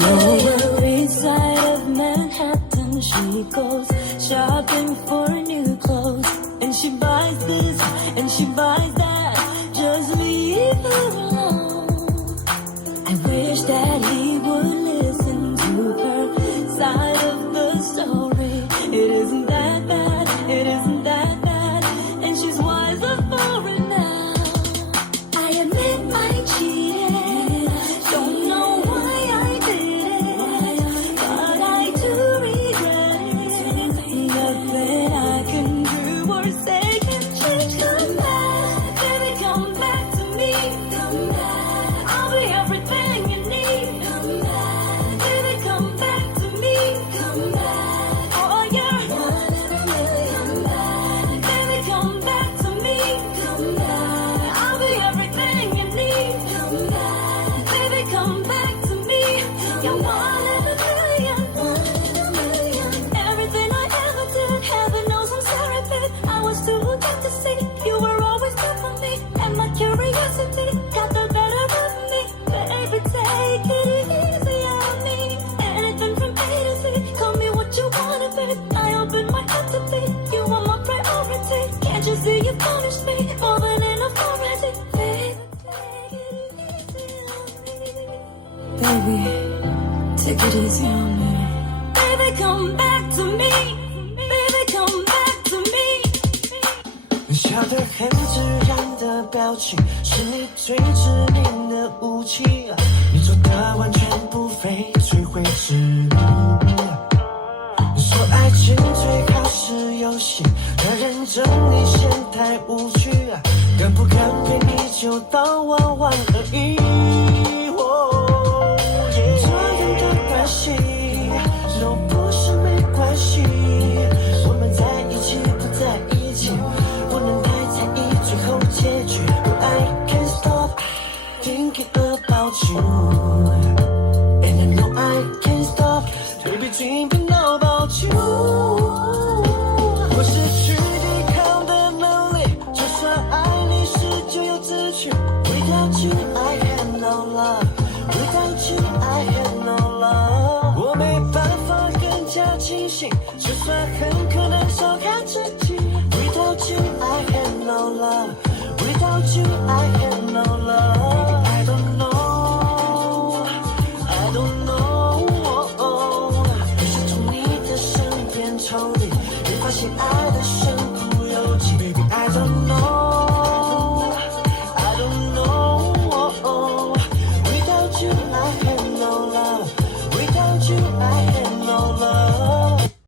Lower East Side of Manhattan, she goes shopping for new clothes, and she buys this and she buys that. Just leave her alone. I wish that he would listen to her side of the story. It isn't that bad, it isn't that bad, and she's wiser for it now. I admit I cheated, don't know why I did it, but I do regret it. Nothing I can do or say can change. Come back, baby, come back to me. Come back, I'll be everything you need. Come back, baby, come back to me. Come back, oh you're one in a million. Come back, baby, come back to me. Come back, I'll be everything you need. Come back, baby, come back to me. You're one in a million. One in a million. Everything I ever did, heaven knows I'm sorry, babe. I was too good to see. You were always there for me, and my curiosity got the better of me. Baby, take it easy on me. Anything from A to Z, call me what you wanna be. I open my heart to be. You are my priority. Can't you see you punished me more than enough already? Baby, baby, take it easy on me. Baby, come back to me. Baby, come back to me. 笑得很自然的表情，是你最致命的武器。你做的完全不费吹灰之力。你说爱情最好是游戏，可认真你嫌太无趣，敢不敢陪你就当玩玩而已。这样的关系都不是没关系，我们在一起不在一起，不能太在意最后结局。I can't stop thinking about you, and I know I can't stop baby dreaming about you。我失去抵抗的能力，就算爱你是就有自取。Without you I have no love, without you I have no love。我没办法更加清醒，就算很可能伤害自己。Without you I have no love, without you I have no love。I don't know, I don't know。我是从你的身边抽离，没发现爱的。